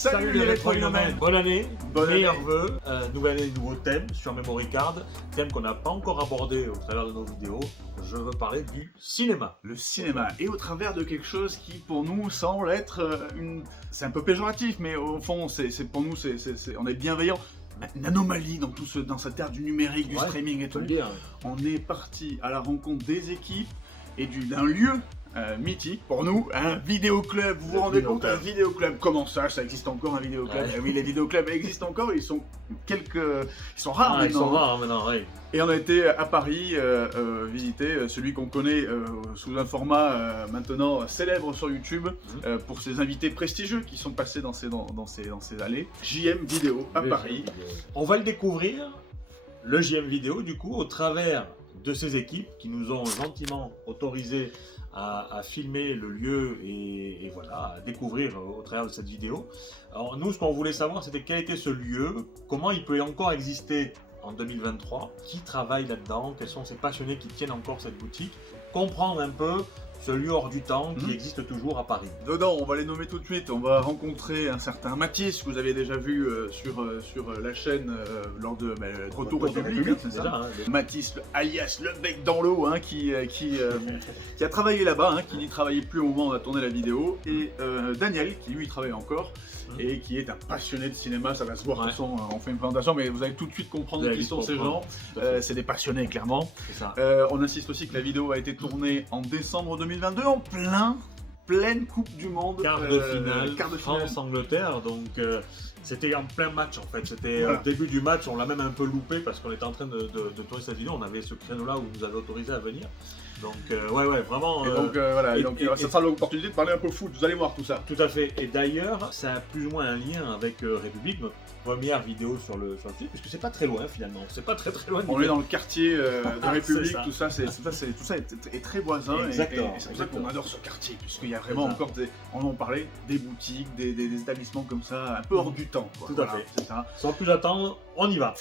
Salut les rétro-innomènes. Bonne année, Bonne meilleurs année. vœux, nouvelle année, nouveau thème sur Memory Card, thème qu'on n'a pas encore abordé au travers de nos vidéos. Je veux parler du cinéma. Le cinéma, et au travers de quelque chose qui pour nous semble être c'est un peu péjoratif, mais au fond pour nous on est bienveillant. Une anomalie dans cette ère du numérique, du streaming et tout. Dire. On est parti à la rencontre des équipes et d'un lieu mythique pour nous, un vidéoclub. Vous vous rendez compte, un vidéoclub? Comment ça existe encore un vidéoclub? Ouais. Eh oui, les vidéoclubs existent encore, ils sont rares maintenant. Ils sont rares maintenant, oui. Et on a été à Paris visiter celui qu'on connaît sous un format maintenant célèbre sur YouTube pour ses invités prestigieux qui sont passés dans ces allées. JM Vidéo à Paris. On va le découvrir, le JM Vidéo, du coup, au travers de ces équipes qui nous ont gentiment autorisé à filmer le lieu et voilà, à découvrir au travers de cette vidéo. Alors nous, ce qu'on voulait savoir, c'était quel était ce lieu, comment il peut encore exister en 2023, qui travaille là-dedans, quels sont ces passionnés qui tiennent encore cette boutique, comprendre un peu ce lieu hors du temps qui existe toujours à Paris. Dedans, on va les nommer tout de suite. On va rencontrer un certain Mathis, que vous avez déjà vu sur la chaîne lors de Retour au public, hein, c'est ça. Mathis, alias le bec dans l'eau, hein, qui a travaillé là-bas, hein, qui n'y travaillait plus au moment où on a tourné la vidéo, et Daniel, qui lui travaille encore, et qui est un passionné de cinéma. Ça va se voir, de toute façon, on fait une présentation, mais vous allez tout de suite comprendre qui sont ces gens. C'est des passionnés, clairement. Ça. On insiste aussi que la vidéo a été tournée en décembre 2022, en pleine Coupe du Monde. Quart de finale, finale. France-Angleterre, donc c'était en plein match en fait. C'était au début du match, on l'a même un peu loupé parce qu'on était en train de tourner cette vidéo. On avait ce créneau-là où vous avez autorisé à venir. Donc ouais, vraiment. Et donc voilà, ça sera l'opportunité de parler un peu foot, vous allez voir tout ça. Tout à fait. Et d'ailleurs, ça a plus ou moins un lien avec République, notre première vidéo sur le site, puisque c'est pas très loin finalement. C'est pas très loin. On est dans le quartier de République, ça. tout ça est très voisin. Exactement. Et c'est pour ça qu'on adore ce quartier, puisqu'il y a vraiment encore on en parlait, des boutiques, des établissements comme ça, un peu hors du temps, quoi. Tout à fait. C'est ça. Sans plus attendre, on y va.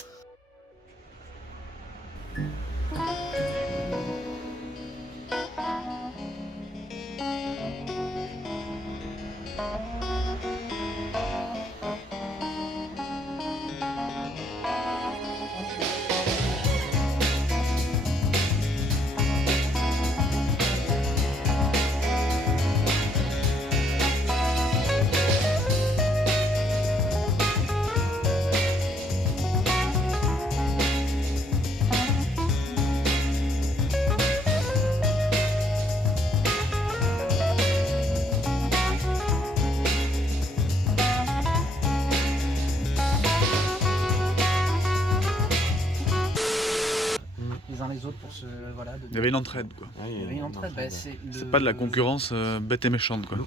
Les uns les autres pour se voilà. Il y avait une entraide, quoi. Il y avait une entraide. Bah, C'est pas de la concurrence bête et méchante, quoi.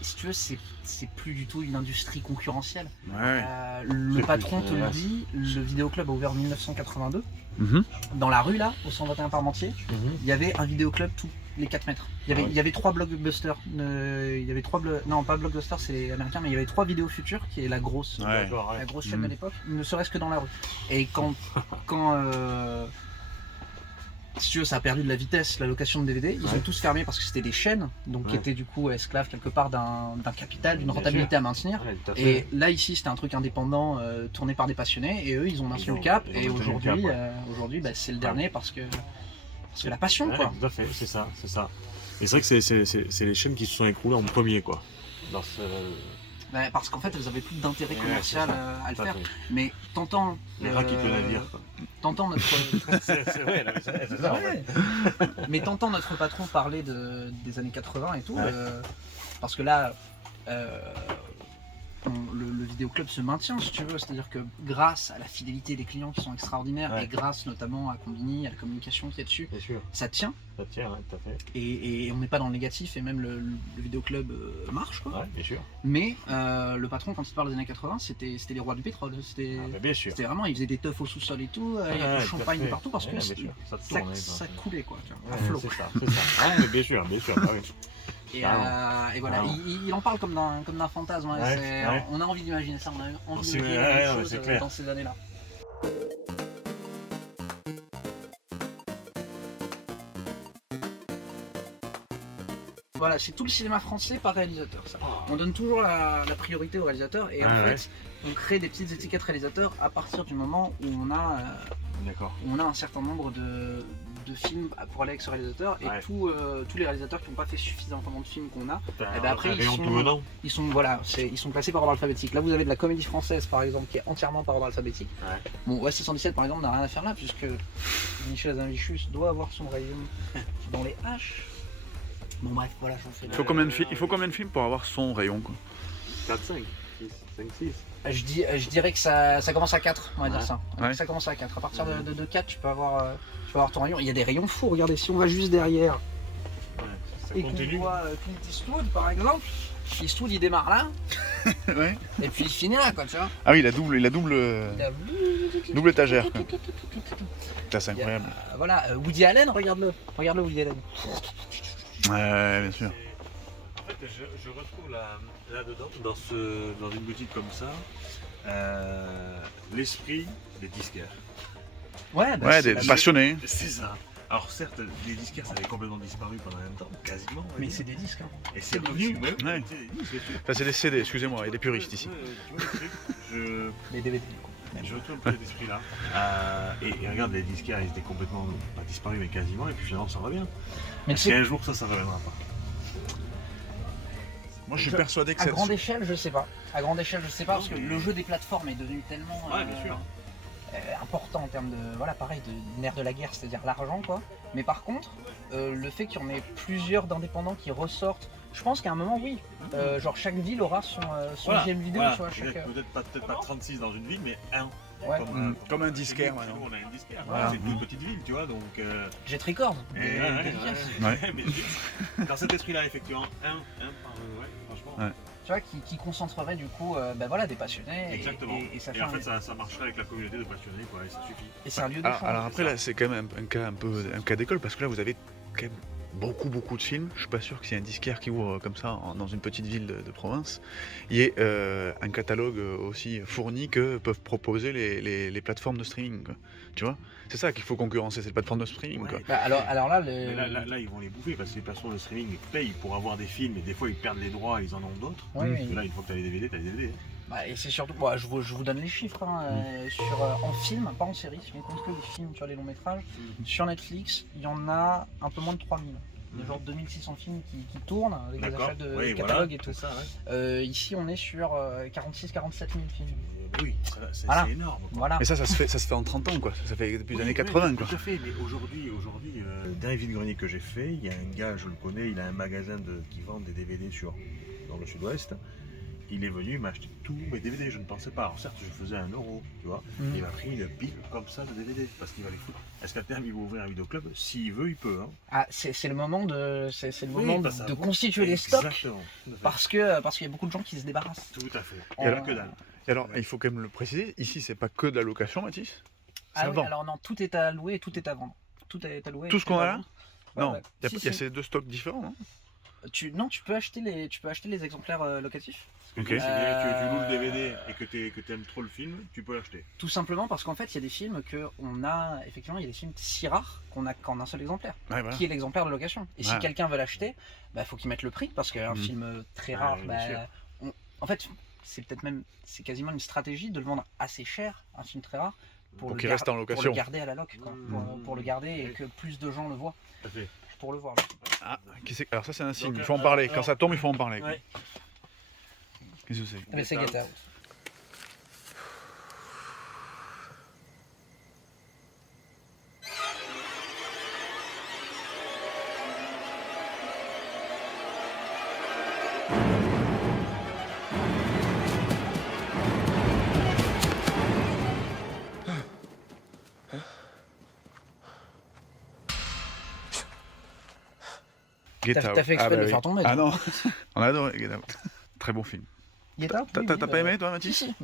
Si tu veux, c'est plus du tout une industrie concurrentielle. Ouais. Le patron te le dit. Le vidéoclub a ouvert en 1982. Dans la rue là, au 121 Parmentier, il y avait un vidéoclub tous les 4 mètres. Il y avait 3 blockbusters. Il y avait 3 non pas blockbusters, c'est américain, mais il y avait 3 Vidéos Futures, qui est la grosse chaîne de l'époque, ne serait-ce que dans la rue. Et quand si tu veux, ça a perdu de la vitesse, la location de DVD, ils ont tous fermé parce que c'était des chaînes, donc qui étaient du coup esclaves quelque part d'un capital, d'une rentabilité à maintenir. Et là ici c'était un truc indépendant tourné par des passionnés, et eux ils ont maintenu le cap, et aujourd'hui bah, c'est le dernier parce que la passion, quoi. Tout à fait, c'est ça. Et c'est vrai que c'est les chaînes qui se sont écroulées en premier, quoi. Dans ce... Bah, parce qu'en fait elles avaient plus d'intérêt commercial à le faire. Mais t'entends les rats qui te navire, quoi. T'entends notre c'est vrai, c'est ça. Ouais. Mais t'entends notre patron parler des années 80 et tout, parce que là le vidéoclub se maintient, si tu veux, c'est-à-dire que grâce à la fidélité des clients qui sont extraordinaires, et grâce notamment à Combini, à la communication qu'il y a dessus, ça tient. Ça tient, tout à fait. Et on n'est pas dans le négatif, et même le vidéoclub marche, quoi. Ouais, bien sûr. Mais le patron, quand il parle des années 80, c'était les rois du pétrole. Bien sûr. C'était vraiment, il faisait des teufs au sous-sol et tout, il y avait du champagne partout parce que ça coulait, quoi, tu vois, à flot. C'est ça. Ouais, bien sûr. Ah, oui. Et voilà, il en parle comme d'un fantasme. Hein, on a envie d'imaginer ça, on a envie d'imaginer des choses dans ces années-là. Voilà, c'est tout le cinéma français par réalisateur. Ça. On donne toujours la priorité au réalisateur et en fait, on crée des petites étiquettes réalisateurs à partir du moment où on a, un certain nombre de films pour aller avec ce réalisateur et tous les réalisateurs qui n'ont pas fait suffisamment de films qu'on a, après ils sont classés par ordre alphabétique. Là vous avez de la comédie française par exemple qui est entièrement par ordre alphabétique. Bon, OSS 117 par exemple n'a rien à faire là puisque Michel Azanavicius doit avoir son rayon dans les H. Bon bref, voilà, j'en fais. Il faut combien de films pour avoir son rayon quoi? 4, 5, 6. Je dirais que ça commence à 4, on va dire ça. Ouais. Ça commence à 4. À partir de 4, tu peux avoir ton rayon. Il y a des rayons fous, regardez, si on va juste derrière et qu'on voit Clint Eastwood par exemple, Eastwood il démarre là, et puis il finit là quoi, tu vois. Ah oui, il a double étagère quoi. C'est incroyable. Voilà, Woody Allen, regarde-le Woody Allen. Ouais, bien sûr. En fait, je retrouve là-dedans, dans une boutique comme ça, l'esprit des disquaires. Des passionnés. C'est ça. Alors certes, les disquaires ça avait complètement disparu pendant un temps, quasiment. Mais c'est des disques. Hein. Et c'est revenu. Ouais. Ça c'est des CD, excusez-moi, il y a des puristes ici. Les DVD du coup. Je retrouve un peu cet esprit-là. Et regarde, les disquaires, ils étaient complètement, pas disparus, mais quasiment, et puis finalement, ça revient. Mais si un jour, ça reviendra pas. Moi, je suis persuadé que à grande échelle, je sais pas. À grande échelle, je sais pas, parce que le jeu des plateformes est devenu tellement bien sûr. important en termes de, pareil, de nerf de la guerre, c'est-à-dire l'argent, quoi. Mais par contre, le fait qu'il y en ait plusieurs d'indépendants qui ressortent, je pense qu'à un moment, oui. Genre chaque ville aura son GM vidéo, tu vois. Peut-être pas 36 dans une ville, mais un. Ouais. Comme un disquaire maintenant. On a un disquaire, Voilà. c'est une toute petite ville, tu vois, donc... Jet Record. Mais dans cet esprit-là, effectivement, un par... franchement... Ouais. Tu vois, qui concentrerait du coup des passionnés. Exactement. Et ça et en fait, ça marcherait avec la communauté de passionnés, quoi, et ça suffit. Et c'est un lieu d'échange. Alors après, là, c'est quand même un cas d'école, parce que là, vous avez quand même beaucoup de films. Je suis pas sûr que s'il y a un disquaire qui ouvre comme ça dans une petite ville de province, il y ait un catalogue aussi fourni que peuvent proposer les plateformes de streaming, quoi. Tu vois, c'est ça qu'il faut concurrencer, c'est les plateformes de streaming, quoi. Alors là, là, ils vont les bouffer parce que les plateformes de streaming ils payent pour avoir des films et des fois ils perdent les droits, ils en ont d'autres. Oui. Parce que là, une fois que tu as les DVD, tu as les DVD. Et c'est surtout, je vous donne les chiffres, en film, pas en série, si on compte que les films, tu vois, les longs métrages, sur Netflix, il y en a un peu moins de 3000. Il y a genre 2600 films qui tournent avec des achats de catalogue et tout. Ça, ouais. Ici, on est sur 46-47 000 films. Oui, c'est énorme. Voilà. Mais ça se fait en 30 ans, quoi. Ça fait depuis les années 80, quoi. Tout à fait, mais aujourd'hui, le dernier vide-grenier que j'ai fait, il y a un gars, je le connais, il a un magasin qui vend des DVD dans le sud-ouest. Il est venu, il m'a acheté tous mes DVD, je ne pensais pas. Alors certes, je faisais 1 euro, tu vois. Il m'a pris une pile comme ça de DVD, parce qu'il va les foutre. Est-ce qu'à terme, il va ouvrir un vidéoclub? S'il veut, il peut. Hein. Ah, c'est le moment de constituer les stocks. Exactement. Parce qu'il y a beaucoup de gens qui se débarrassent. Tout à fait. Que dalle. Et alors, il faut quand même le préciser, ici, c'est pas que de la location, Mathis. Alors non, tout est à louer et tout est à vendre. Tout est à louer. Tout ce qu'on a là? Non, il y a ces 2 stocks différents, non? Tu peux acheter les exemplaires locatifs. Tu loues le DVD et que tu aimes trop le film, tu peux l'acheter. Tout simplement parce qu'en fait, il y a des films effectivement, il y a des films si rares qu'on a qu'en un seul exemplaire, qui est l'exemplaire de location. Et si quelqu'un veut l'acheter, il faut qu'il mette le prix parce qu'un film très rare, en fait, c'est quasiment une stratégie de le vendre assez cher, un film très rare, pour qu'il reste en location. Pour le garder à la loc, quoi. Pour le garder et que plus de gens le voient. Tout à fait. Pour le voir. Alors ça c'est un signe, il faut en parler. Quand ça tombe, il faut en parler. Ouais. Qu'est-ce que c'est? Mais c'est Get Out. T'as fait exprès de le faire tomber. Ah non, on adore Get Out. Très bon film. Get Out, t'as pas aimé toi, Mathis? Si. Tu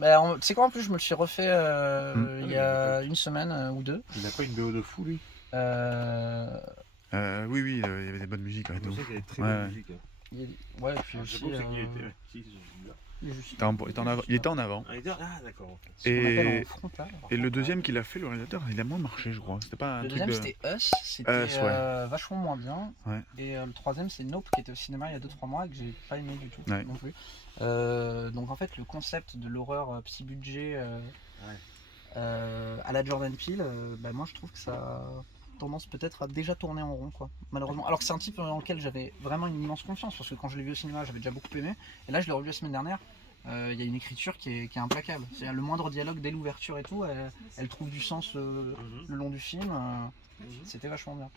sais quoi, en plus je me le suis refait il y a une semaine ou 2. Il n'a pas une BO de fou lui? Oui, il y avait des bonnes musiques. Je sais qu'il y avait très bonne musique. Ouais, et puis Je sais aussi. pas où c'est qu'il était. Si, je suis là. Il est juste- Il était en avant. Ah, d'accord. Ok. ce qu'on appelle en frontal. Et le deuxième qu'il a fait, le réalisateur, il a moins marché, je crois. C'était pas un Le truc deuxième de... c'était Us, c'était Us, ouais. vachement moins bien. Ouais. Et le troisième c'est Nope qui était au cinéma il y a 2-3 mois et que j'ai pas aimé du tout Ouais. non plus. Donc en fait le concept de l'horreur petit budget à la Jordan Peele, moi je trouve que ça a tendance peut-être à déjà tourner en rond quoi, malheureusement. Alors que c'est un type dans lequel j'avais vraiment une immense confiance parce que quand je l'ai vu au cinéma j'avais déjà beaucoup aimé et là je l'ai revu la semaine dernière. Il y a une écriture qui est implacable. C'est le moindre dialogue dès l'ouverture et tout, elle trouve du sens le long du film. C'était vachement bien.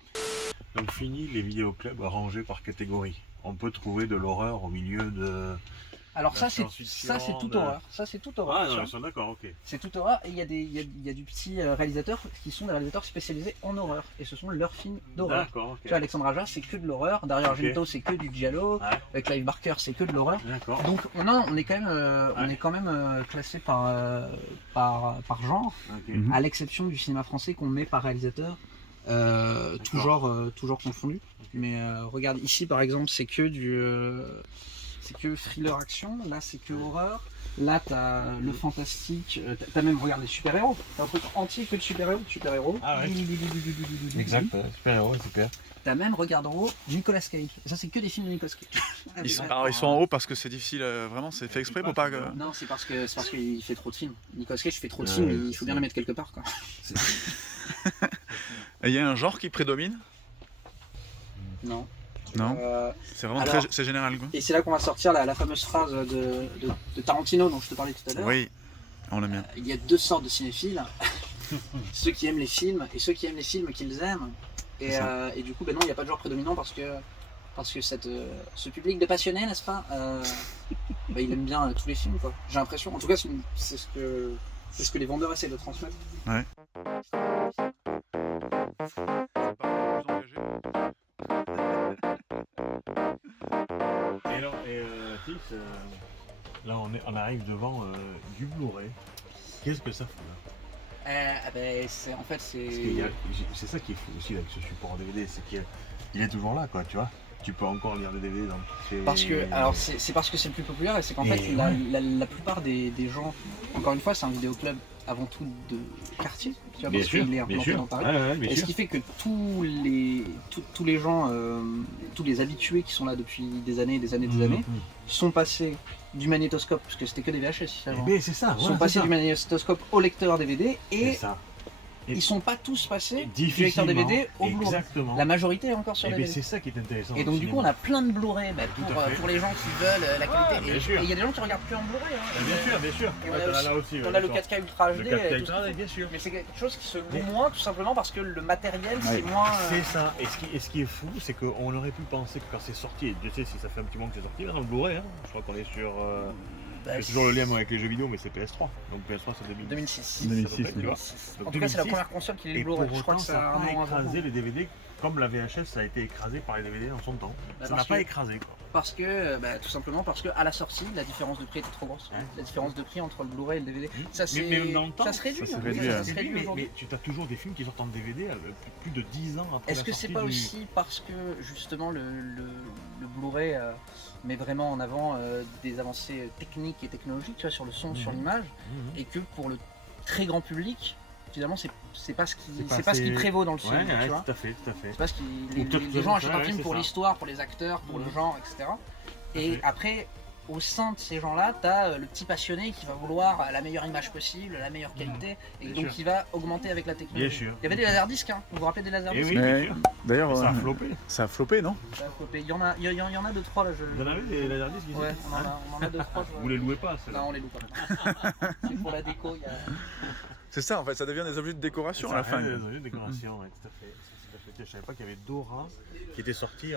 Donc fini les vidéoclubs rangés par catégorie. On peut trouver de l'horreur au milieu de... Alors La ça c'est science-fiction, tout de- horreur. Ça c'est tout horreur. Ah tu non, vois. ils sont d'accord, ok. C'est tout horreur et il y a du petit réalisateurs qui sont des réalisateurs spécialisés en horreur et ce sont leurs films d'horreur. D'accord, ok. Tu vois, Alexandre Aja c'est que de l'horreur, Dario Argento c'est que du giallo, Ouais. Clive Barker c'est que de l'horreur. D'accord. Donc on est quand même classé par genre, Ok. Mhm. à l'exception du cinéma français qu'on met par réalisateur, tout genre confondu. Mais regarde ici par exemple c'est que c'est que thriller action, là c'est que horreur, là t'as le fantastique, t'as même regarde les super-héros, t'as un truc entier que de super-héros. Ah ouais. Exact, super-héros, super. T'as même, regarde en haut, Nicolas Cage. Et ça c'est que des films de Nicolas Cage. Ils sont en haut parce que c'est difficile, vraiment, c'est fait exprès pour pas que... Non, c'est parce qu'il fait trop de films. Nicolas Cage fait trop de films, il faut bien le mettre quelque part quoi. Et il y a un genre qui prédomine? Non. Non. C'est vraiment alors- c'est général, quoi. Et c'est là qu'on va sortir la fameuse phrase de Tarantino dont je te parlais tout à l'heure. Oui, on l'aime bien. Il y a deux sortes de cinéphiles. Ceux qui aiment les films et ceux qui aiment les films qu'ils aiment. Et du coup, non, il n'y a pas de genre prédominant parce que ce public de passionnés, n'est-ce pas, il aime bien tous les films, quoi. J'ai l'impression. En tout cas, c'est ce que les vendeurs essaient de transmettre. Ouais. Et alors, Tix, là on arrive devant du Blu-ray. Qu'est-ce que ça fout là? En fait, c'est. Parce c'est ça qui est fou aussi avec ce support DVD, c'est qu'il est toujours là, quoi, tu vois. Tu peux encore lire des DVD dans Parce que, alors c'est parce que c'est le plus populaire et c'est qu'en fait Et la plupart des gens, encore une fois c'est un vidéoclub avant tout de quartier, tu vois, Bien parce sûr, qu'il est bien implanté sûr. dans Paris. Bien Et ce sûr. qui fait que tous les gens, tous les habitués qui sont là depuis des années, sont passés du magnétoscope, parce que c'était que des VHS ici avant, Mais c'est ça, sont voilà, passés c'est du magnétoscope au lecteur DVD C'est et ça. ils sont pas tous passés du Difficilement, lecteur DVD au Blu-ray. exactement. La majorité est encore sur Et les bien, DVD. c'est ça qui est intéressant. Et dans donc le du coup on cinéma. a plein de Blu-ray Tout à fait. pour les gens qui veulent la qualité. bien Et sûr. il y a des gens qui regardent plus en Blu-ray. Hein. Bien sûr, bien sûr. Et on Ouais, a t'en as aussi- là aussi. On a le 4K Ultra HD. Le 4K et tout Ultra, ça. bien sûr. Mais c'est quelque chose qui se loue moins tout simplement parce que le matériel c'est Ouais. moins. C'est ça. Et ce qui est fou, c'est qu'on aurait pu penser que quand c'est sorti, et Dieu sait si ça fait un petit moment que c'est sorti, là, dans le Blu-ray, hein, je crois qu'on est sur. C'est toujours le lien avec les jeux vidéo, mais c'est PS3. Donc PS3 c'est 2006. 2006, tu vois. En tout cas c'est la première console qui est Et le pour Blu-ray. Je crois autant, que ça n'a un pas an avant. écrasé les DVD comme la VHS ça a été écrasé par les DVD en son temps. Ça n'a parce pas que- écrasé, quoi. Parce que, tout simplement parce que à la sortie, la différence de prix était trop grosse. Ouais. La différence de prix entre le Blu-ray et le DVD. Mais Ça, même dans le temps, ça se réduit. ça hein. se réduit, Ça hein. se réduit aujourd'hui. Mais tu as toujours des films qui sortent en DVD plus de 10 ans après Est-ce la que c'est sortie pas du- aussi parce que justement le Blu-ray met vraiment en avant des avancées techniques et technologiques, tu vois, sur le son, sur l'image, Mhm. et que pour le très grand public, finalement c'est pas ce qui C'est pas ce qui assez- prévaut dans le Ouais, film, tu vois. tout à fait, tout à fait. C'est parce que Ou peut-être les que- gens achètent un ouais, film c'est pour ça. l'histoire, pour les acteurs, pour le Mhm. genre, etc. à Et fait. après, au sein de ces gens-là, tu as le petit passionné qui va vouloir la meilleure image possible, la meilleure qualité, et Bien donc sûr. qui va augmenter avec la technologie. Bien sûr. Il y avait des laserdiscs, hein. Vous vous rappelez des Et laserdiscs? oui, bien Ouais. sûr. D'ailleurs, Ça a flopé. ça a floppé, non? Ça a flopé. Il y en a 2-3 là. Vous en avez des laserdiscs ici? Ouais, on en Hein a 2-3. Vous les louez pas, ceux-là? Non, on les loue pas. C'est pour la déco. Il y a... C'est ça, en fait, ça devient des objets de décoration à la fin. Des objets de décoration, ouais, tout à fait. Tout à fait. Je savais pas qu'il y avait Dora qui était sorti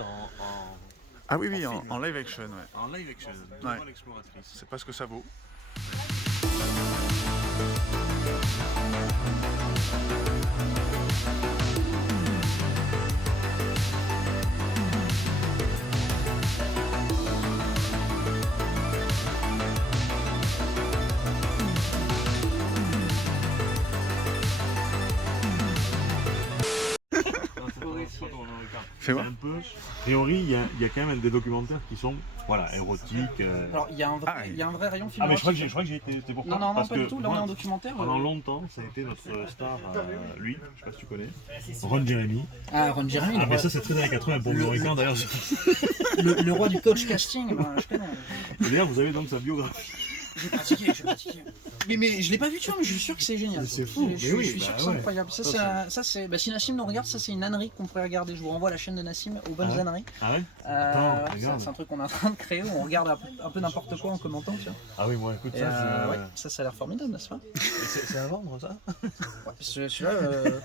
Ah oui, oui, En en, film. en live action, ouais. en live action. Ouais. Dora l'exploratrice. C'est pas ce que ça vaut. C'est quoi? un peu. A priori, il y a quand même des documentaires qui sont érotiques. Alors il y a un vrai rayon film. Ah, mais je crois que j'ai été. C'était pour toi. Non, parce pas que du tout. Là, on est en documentaire. Pendant longtemps, ça a été notre star, lui, je sais pas si tu connais, Ron Jeremy. Ah, Ron Jeremy. Ah, mais ça, c'est très années 80 pour Morricone d'ailleurs. Le roi du coach casting, moi, je connais. D'ailleurs, vous avez donc sa biographie. J'ai pratiqué. Mais je l'ai pas vu, tu vois, mais je suis sûr que c'est génial. C'est fou. Je suis sûr que c'est incroyable. Ça, c'est. Bah, si Nassim nous regarde, ça, c'est une ânerie qu'on pourrait regarder. Je vous renvoie à la chaîne de Nassim, aux bonnes âneries. Ah ouais? C'est un truc qu'on est en train de créer où on regarde un peu n'importe quoi en commentant, tu vois. Ah oui, moi, écoute, ça a l'air formidable, n'est-ce pas? C'est à vendre, ça? Ouais, celui-là,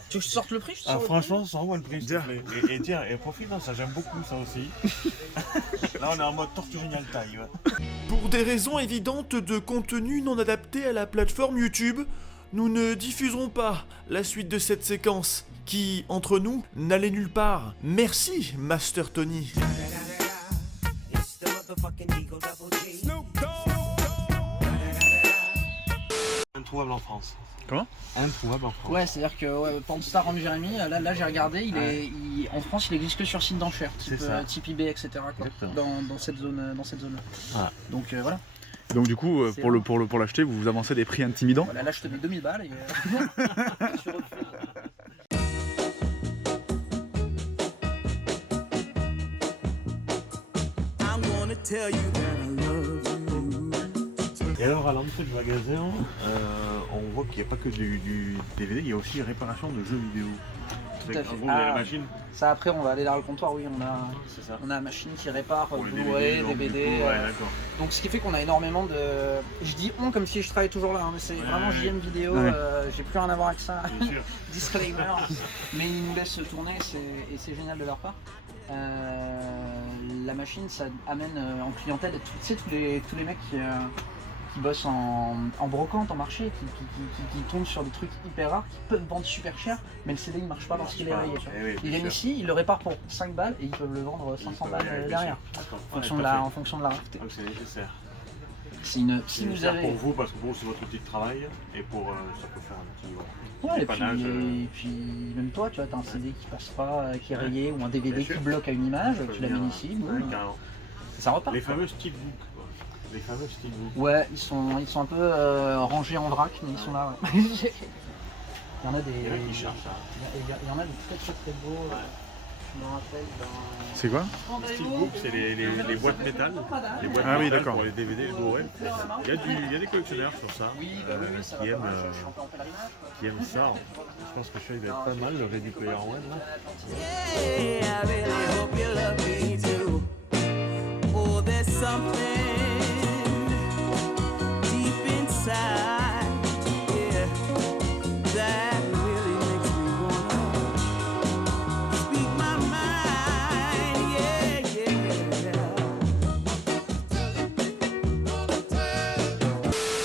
tu veux que je sorte le prix? Franchement, ça envoie le prix, s'il te plaît. Et tiens, profite, ça j'aime beaucoup, ça aussi. Là, on est en mode Tortue Géniale taille. Pour des raisons évidentes de contenu non adapté à la plateforme YouTube, nous ne diffuserons pas la suite de cette séquence qui, entre nous, n'allait nulle part. Merci, Master Tony. Introuvable en France. Comment? Introuvable en France. Ouais, c'est-à-dire que Pornstar Ron Jeremy, là j'ai regardé, en France il existe que sur site d'enchères, type eBay, etc. Quoi, dans cette zone-là. Ah. Donc voilà. Donc du coup, pour l'acheter, vous avancez des prix intimidants? Voilà, là je te mets 2000 balles et tu refuses. Et alors à l'entrée du magasin, on voit qu'il n'y a pas que du DVD, il y a aussi réparation de jeux vidéo. Tout à fait. En gros, la machine. Ça après on va aller dans le comptoir, oui, on a la machine qui répare Blu-ray, DVD. D'accord. Donc ce qui fait qu'on a énormément de... Je dis on comme si je travaillais toujours là, hein, mais c'est vraiment JM Vidéo, j'ai plus rien à voir avec ça. Bien sûr. Disclaimer. Mais ils nous laissent tourner et c'est génial de leur part. La machine, ça amène en clientèle, tu sais, tous les mecs qui bossent en brocante, en marché, qui tombent sur des trucs hyper rares, qui peuvent vendre super cher, mais le CD il marche pas lorsqu'il est rayé. Il est ici, il le répare pour 5 balles et ils peuvent le vendre 500 balles derrière, en fonction de la rareté. Donc c'est nécessaire. Si vous avez... pour vous, parce que c'est votre outil de travail, et pour ça peut faire un petit et puis même toi, tu vois, t'as un CD qui passe pas, qui est rayé, ou un DVD qui bloque à une image, tu l'amènes ici, ça repart. Les fameux steelbooks. Ouais, ils sont un peu rangés en vrac, mais ils sont là, ouais. Il y en a des... Il y en a qui cherchent ça. Il y en a des très beaux. Je me rappelle dans... C'est quoi? Les steelbooks, c'est les boîtes métal. Les boîtes oui, métal d'accord. pour les DVD et les Blu-ray. Il y a des collectionneurs sur ça qui aiment ça. Je pense que celui-là il va être pas mal, le Ready Player One. Yeah, I really hope you love me too. Oh, there's something deep inside, yeah, that really makes me wanna speak my mind, yeah.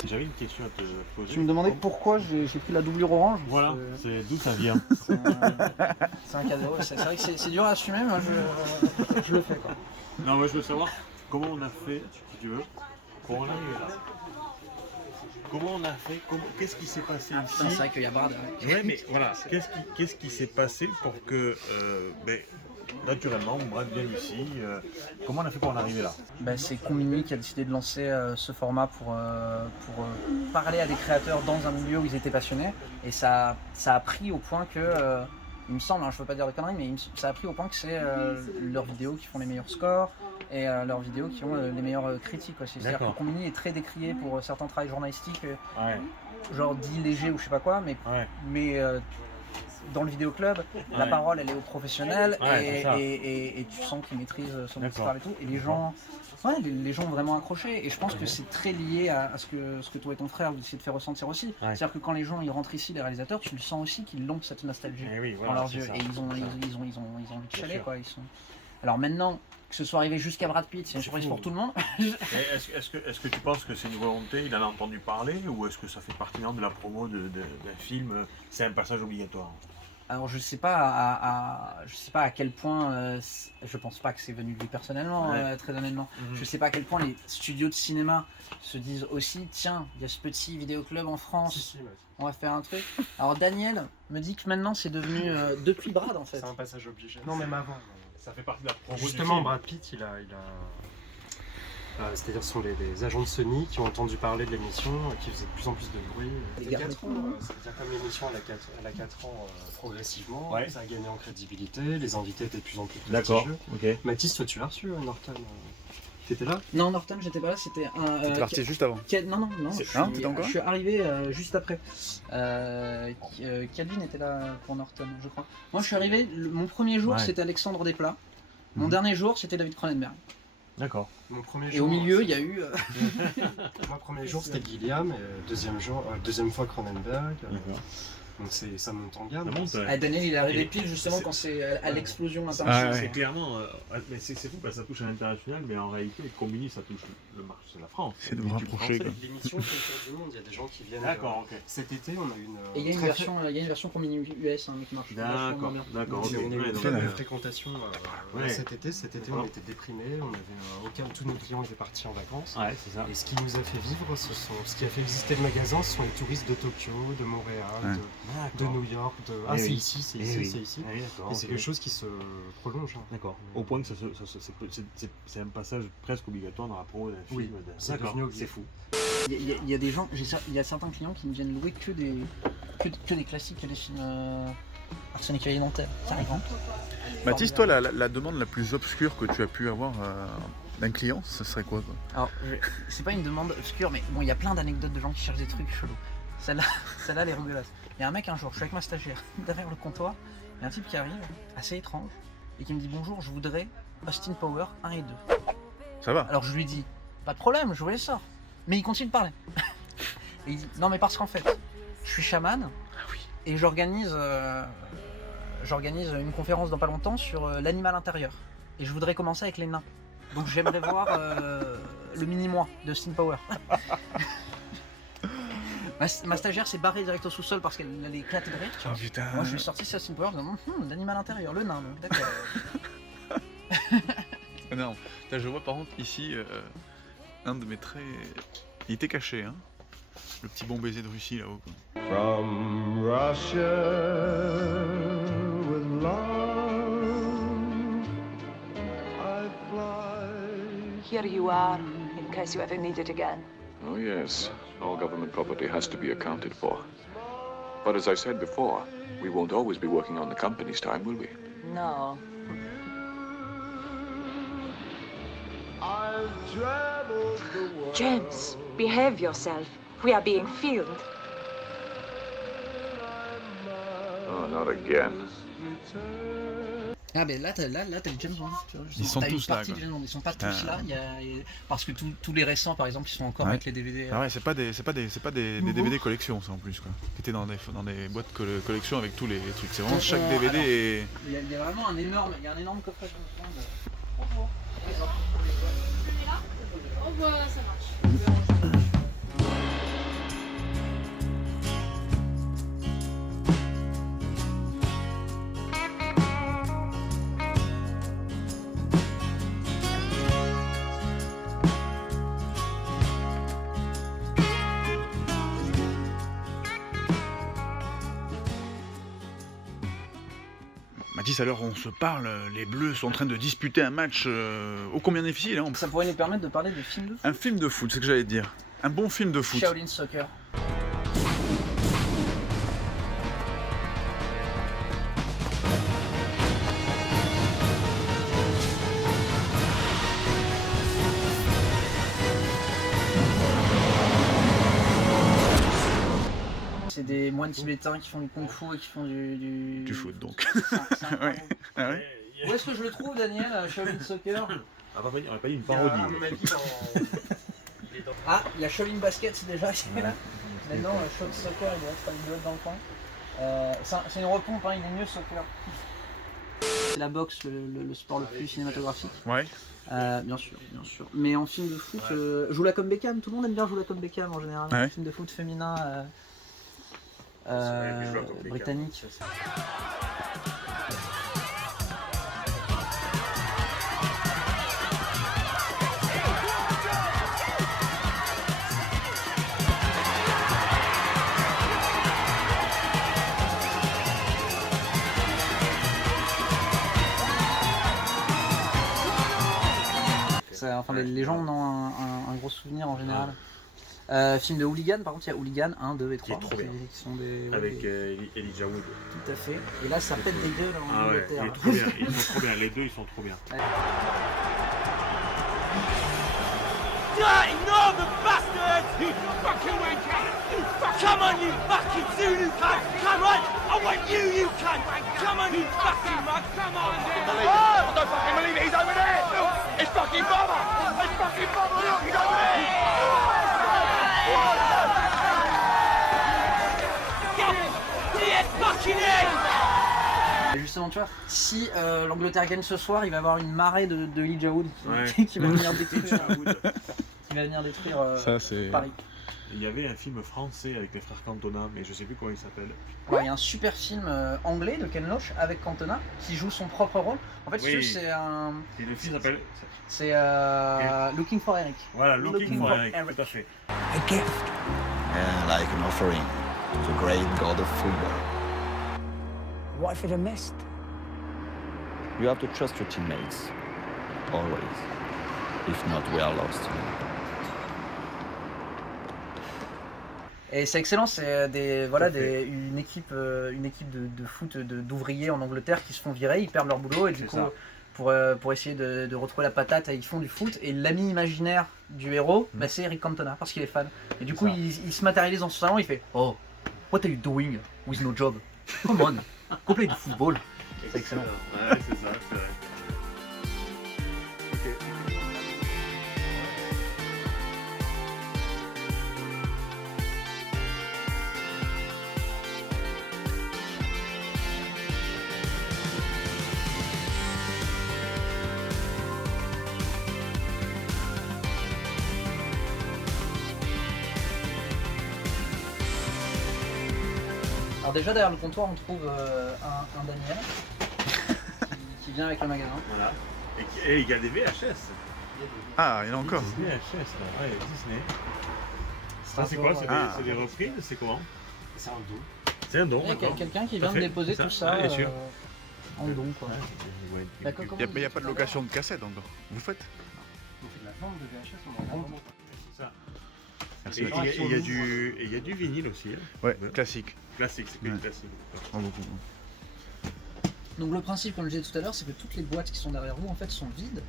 J'avais une question à te poser. Tu me demandais pourquoi j'ai pris la doublure orange. Voilà, c'est d'où ça vient. C'est un cadeau, c'est vrai que c'est dur à assumer, moi je le fais quoi. Non, moi je veux savoir comment on a fait, si tu veux, pour en arriver là. Comment on a fait, qu'est-ce qui s'est passé ici? C'est vrai qu'il y a Brad. Ouais, mais voilà, qu'est-ce qui s'est passé pour que, naturellement, Brad vienne ici, comment on a fait pour en arriver là? C'est Combini qui a décidé de lancer ce format pour parler à des créateurs dans un milieu où ils étaient passionnés, et ça a pris au point que... il me semble, je ne veux pas dire de conneries, mais ça a pris au point que c'est leurs vidéos qui font les meilleurs scores et leurs vidéos qui ont les meilleures critiques aussi. C'est-à-dire que Combini est très décrié pour certains travaux journalistiques, genre dit léger ou je sais pas quoi, mais dans le vidéoclub, la parole elle est aux professionnels et tu sens qu'il maîtrise son histoire et tout. Et les gens ont vraiment accroché, et je pense que c'est très lié à ce que toi et ton frère vous essayez de faire ressentir aussi. C'est-à-dire que quand les gens ils rentrent ici, les réalisateurs, tu le sens aussi qu'ils ont cette nostalgie dans leurs yeux, et ils ont envie de chialer quoi. Alors maintenant, que ce soit arrivé jusqu'à Brad Pitt, c'est une surprise pour tout le monde. Est-ce que tu penses que c'est une volonté, il en a entendu parler, ou est-ce que ça fait partie de la promo d'un film, c'est un passage obligatoire? Alors je sais pas à quel point, je pense pas que c'est venu de lui personnellement, très honnêtement. Je sais pas à quel point les studios de cinéma se disent aussi, tiens, il y a ce petit vidéoclub en France, on va faire un truc. Alors Daniel me dit que maintenant c'est devenu, depuis Brad en fait. C'est un passage obligé. Non, même avant. Ça fait partie de la promo. Justement, Brad Pitt, c'est-à-dire ce sont les agents de Sony qui ont entendu parler de l'émission, qui faisaient de plus en plus de bruit. Les 4 ans, c'est-à-dire comme l'émission elle a 4 ans progressivement, ça a gagné en crédibilité, les invités étaient de plus en plus prestigieux. Ok. Mathis, toi tu l'as reçu, Norton. T'étais là? Non, Norton, j'étais pas là, c'était un. T'es parti juste avant. Non, t'étais je suis arrivé juste après. Calvin était là pour Norton, je crois. Moi, je suis arrivé, mon premier jour, c'était Alexandre Desplat. Mon dernier jour, c'était David Cronenberg. D'accord. Mon premier Et jour, au milieu, il y a eu. Mon premier jour, c'était Gilliam, et deuxième fois Cronenberg. Donc ça monte en gamme. Daniel, il est arrivé pile justement quand c'est à l'explosion internationale. C'est clairement, mais c'est fou parce que ça touche à l'international, mais en réalité, Combini, ça touche le marché, c'est la France. C'est de me rapprocher. L'émission fait le tour du monde, il y a des gens qui viennent. D'accord, ok. Cet été, on a une. Et il y a une version Combini US qui marche. D'accord. On a eu une faible fréquentation cet été. Cet été, on était déprimés, tous nos clients étaient partis en vacances. Ouais, c'est ça. Et ce qui nous a fait vivre, ce qui a fait visiter le magasin, ce sont les touristes de Tokyo, de Montréal, de New York, c'est ici, c'est ici. Et c'est quelque chose qui se prolonge. D'accord. Au point que c'est un passage presque obligatoire dans la promo d'un film. Oui, c'est devenu c'est fou. Il y a des gens, il y a certains clients qui ne viennent louer que des classiques, que des films Arsène Lupin Nanterre, par exemple. Mathis, toi, la demande la plus obscure que tu as pu avoir d'un client, ce serait quoi? Alors, c'est pas une demande obscure, mais bon, il y a plein d'anecdotes de gens qui cherchent des trucs chelous. Celle-là, elle est rigolote. Il y a un mec un jour, je suis avec ma stagiaire, derrière le comptoir, il y a un type qui arrive, assez étrange, et qui me dit bonjour, je voudrais Austin Power 1 et 2. Ça va? Alors je lui dis, pas de problème, je vous les sors. Mais il continue de parler. Et il dit, non mais parce qu'en fait, je suis chaman, et j'organise une conférence dans pas longtemps sur l'animal intérieur. Et je voudrais commencer avec les nains. Donc j'aimerais voir le mini-moi de Austin Power. Ma stagiaire s'est barrée direct au sous-sol parce qu'elle allait éclater de rire. Oh, putain. Moi je lui ai sorti Austin Power en disant l'animal intérieur, le nain, donc d'accord. Non, là, je vois par contre ici un de mes traits. Il était caché, hein. Le petit bon baiser de Russie là-haut. From Russia with love, I fly. Here you are, in case you ever need it again. Oh, yes. All government property has to be accounted for. But as I said before, we won't always be working on the company's time, will we? No. I've traveled the world. James, behave yourself. We are being filmed. Oh, not again. Ah ben là t'as le James Bond. Ils sont tous là, quoi. Ils sont pas tous là, parce que tous les récents par exemple ils sont encore avec les DVD. Ah ouais, c'est pas des DVD collection ça en plus quoi. Qui étaient dans des boîtes collection avec tous les trucs. C'est vraiment chaque DVD et... Il y a vraiment un énorme coffrage de... Oh bah ça marche. Mathis, à l'heure où on se parle, les Bleus sont en train de disputer un match ô combien difficile. Hein. Ça pourrait nous permettre de parler des films de foot. Un film de foot, c'est ce que j'allais te dire. Un bon film de foot. Shaolin Soccer. C'est des moines tibétains qui font du kung-fu et qui font du foot donc. C'est ouais. Ah ouais. Où est-ce que je le trouve, Daniel, Shaolin Soccer? On n'a pas dit une parodie. Ah, il y a Shaolin Basket déjà, c'est là. Maintenant, Shaolin Soccer, il reste pas une doigt dans le coin. C'est une repompe, hein, il est mieux soccer. C'est la boxe, le sport le plus cinématographique. Ouais. Bien sûr. Mais en film de foot, Joue-la comme Beckham, tout le monde aime bien Joue-la comme Beckham en général. Ouais. Film de foot féminin britannique. enfin, les gens en ont un gros souvenir en général. Film de Hooligan, par contre, il y a Hooligan 1, 2 et 3 qui est trop bien. qui sont des. Avec Elijah Wood. Tout à fait. Et là, ça pète des gueules en Angleterre. Il est trop bien, ils sont trop bien, les deux ils sont trop bien. Die, enormous bastards! You fucking wanker! You fucking... Come on, you fucking Zulu cunt! Come on! I want you cunt! Come on, you fucking mug! Come on, dude! Oh! I don't fucking believe it! He's over there! Look! It's fucking Bubba! It's fucking Bubba! Look! He's over there! Get fucking in! Et justement, tu vois, si l'Angleterre gagne ce soir, il va y avoir une marée de Elijah Wood qui va venir détruire, Paris. Il y avait un film français avec les frères Cantona, mais je sais plus comment il s'appelle. Ouais, il y a un super film anglais de Ken Loach avec Cantona qui joue son propre rôle. En fait, Oui. c'est un. Et le film s'appelle. C'est Looking for Eric. Voilà, Looking for Eric, tout à fait. A gift. Like an offering to the great god of football. What if it had missed? You have to trust your teammates. Always. If not, we are lost. Et c'est excellent, c'est une équipe de foot d'ouvriers en Angleterre qui se font virer, ils perdent leur boulot et du coup pour essayer de retrouver la patate, ils font du foot et l'ami imaginaire du héros, c'est Eric Cantona parce qu'il est fan. Et du coup il se matérialise dans son salon, il fait "Oh, what are you doing with no job? Come on, go play du football." C'est excellent. Ouais, c'est ça, c'est vrai. Alors déjà derrière le comptoir on trouve un Daniel qui vient avec le magasin. Voilà. Et il y a des VHS. Ah, il y en a encore. Des VHS là, ouais, Disney. Ça c'est quoi? C'est des reprises? C'est comment? C'est un don. C'est un don. Il y a quelqu'un qui vient de déposer tout ça en don quoi. Il n'y a pas de location de cassette encore. Vous faites? On fait de la vente de VHS, on va vendre. C'est ça. Merci. Et il y a du vinyle aussi. Hein. Ouais, classique. Classique, c'est que du classique. Beaucoup. Donc le principe, comme je disais tout à l'heure, c'est que toutes les boîtes qui sont derrière vous en fait sont vides.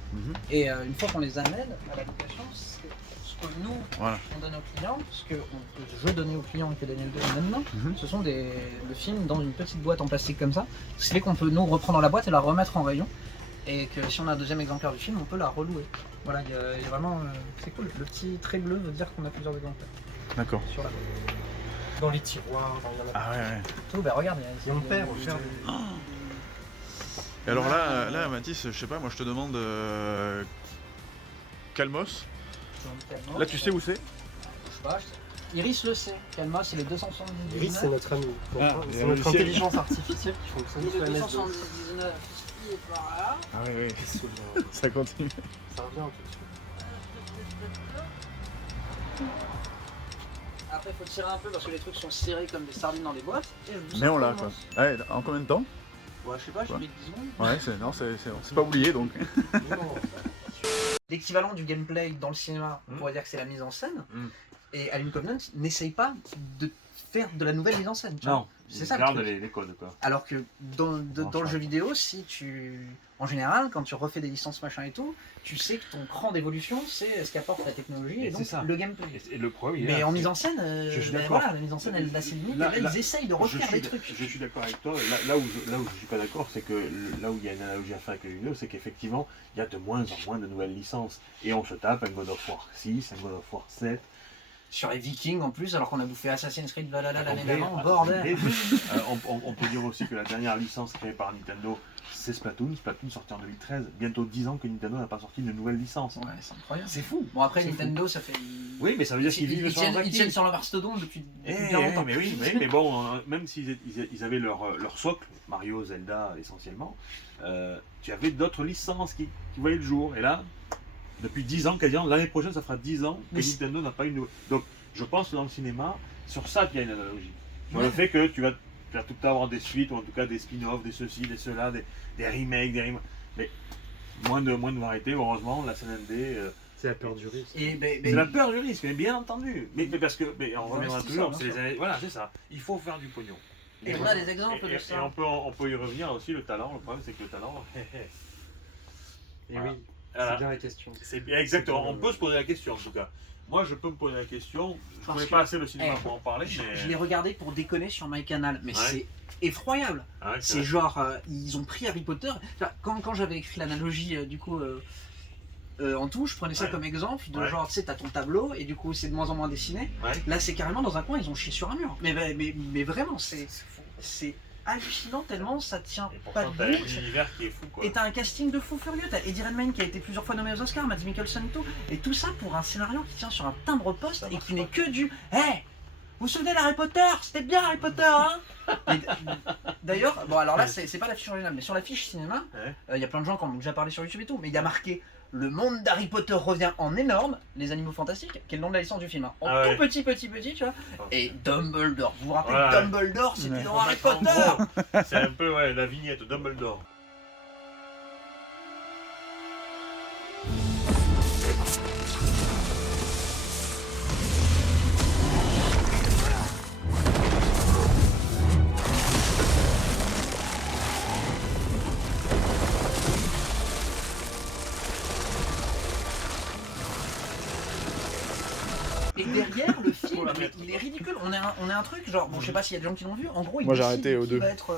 Et une fois qu'on les amène à la location, c'est ce que nous on donne aux clients, ce que je donnais aux clients et que Daniel donne maintenant, ce sont le film dans une petite boîte en plastique comme ça. Ce qui fait qu'on peut nous reprendre la boîte et la remettre en rayon. Et que si on a un deuxième exemplaire du film, on peut la relouer. Voilà, il y a vraiment. C'est cool. Le petit trait bleu veut dire qu'on a plusieurs exemplaires. D'accord. Sur la boîte. Dans les tiroirs, Ah ouais. Tout, bah regarde, et on perd au faire. Et alors là, Mathis, je sais pas, moi je te demande Calmos. Là, tu sais où c'est? Je sais pas. Iris le sait. Calmos, c'est les 279. Iris, c'est notre ami. C'est notre intelligence artificielle qui fonctionne sur Le MS2. 279 qui est par là. Ah oui. Ça continue. Ça revient tout de suite. Après, il faut tirer un peu parce que les trucs sont serrés comme des sardines dans les boîtes. Mais on l'a quoi. Ouais, en combien de temps? Ouais, je sais pas, j'ai mis 10 secondes. Ouais, c'est pas oublié donc. L'équivalent du gameplay dans le cinéma, on pourrait dire que c'est la mise en scène. Et Alien Covenant n'essaye pas de faire de la nouvelle mise en scène. Non, c'est ça. Garde les codes quoi. Alors que dans le jeu vidéo, si tu. En général, quand tu refais des licences machin et tout, tu sais que ton cran d'évolution, c'est ce qu'apporte la technologie et donc le gameplay. Et le problème, mais en mise en scène, la mise en scène elle a ses limites, et là ils essayent de refaire des trucs. Je suis d'accord avec toi, là où je suis pas d'accord, c'est que là où il y a une analogie à faire avec les vidéos, c'est qu'effectivement, il y a de moins en moins de nouvelles licences. Et on se tape un God of War 6, un God of War 7. Sur les Vikings en plus, alors qu'on a bouffé Assassin's Creed Valhalla l'année d'avant, bordel. On peut dire aussi que la dernière licence créée par Nintendo, c'est Splatoon. Splatoon sorti en 2013, bientôt 10 ans que Nintendo n'a pas sorti de nouvelle licence. Ouais, c'est incroyable. C'est fou. Bon après Nintendo ça fait... Oui mais ça veut dire qu'ils vivent sur Ils tiennent sur leur mastodonte depuis bien longtemps. Mais bon, même s'ils avaient leur socle, Mario, Zelda essentiellement, tu avais d'autres licences qui voyaient le jour. Et là, depuis 10 ans, quasiment, l'année prochaine ça fera 10 ans que Nintendo n'a pas une nouvelle. Donc je pense que dans le cinéma, sur ça il y a une analogie. Sur le fait que tu vas tout avoir des suites, ou en tout cas des spin-offs, des ceci, des cela, des remakes, mais moins de variété, heureusement, la scène indé C'est la peur du risque. C'est la peur du risque, mais bien entendu. Mais parce que, on reviendra toujours, c'est les années... Voilà, c'est ça. Il faut faire du pognon. Et on a des exemples de ça. Et on peut y revenir aussi, le talent. Le problème, c'est que le talent... Et oui, c'est bien la question. C'est bien, exactement. On peut se poser la question, en tout cas. Moi, je peux me poser la question. Je ne connais pas assez le cinéma pour en parler, mais... Je l'ai regardé pour déconner sur MyCanal, mais c'est effroyable. Ah ouais, c'est genre, ils ont pris Harry Potter. Enfin, quand j'avais écrit l'analogie, du coup, en tout, je prenais ça comme exemple de genre, tu sais, t'as ton tableau et du coup, c'est de moins en moins dessiné. Là, c'est carrément dans un coin, ils ont chié sur un mur. Mais vraiment, c'est hallucinant tellement ça tient pas debout. T'as un univers qui est fou, quoi. Et t'as un casting de fou furieux, t'as Eddie Redmayne qui a été plusieurs fois nommé aux Oscars, Mads Mikkelsen et tout, et tout ça pour un scénario qui tient sur un timbre-poste et qui n'est que du « Hey, vous vous souvenez d'Harry Potter? C'était bien Harry Potter, hein ?» D'ailleurs, bon alors là c'est pas l'affiche originale, mais sur l'affiche cinéma, y a plein de gens qui en ont déjà parlé sur YouTube et tout, mais il y a marqué « Le monde d'Harry Potter revient en énorme, les animaux fantastiques », qui est le nom de la licence du film, hein. En tout petit, tu vois, et Dumbledore, vous vous rappelez Dumbledore, c'était dans Harry Potter. C'est un peu la vignette Dumbledore. Et derrière le film, il est ridicule. On a un truc, genre, bon, je sais pas s'il y a des gens qui l'ont vu, en gros, il décide qui va être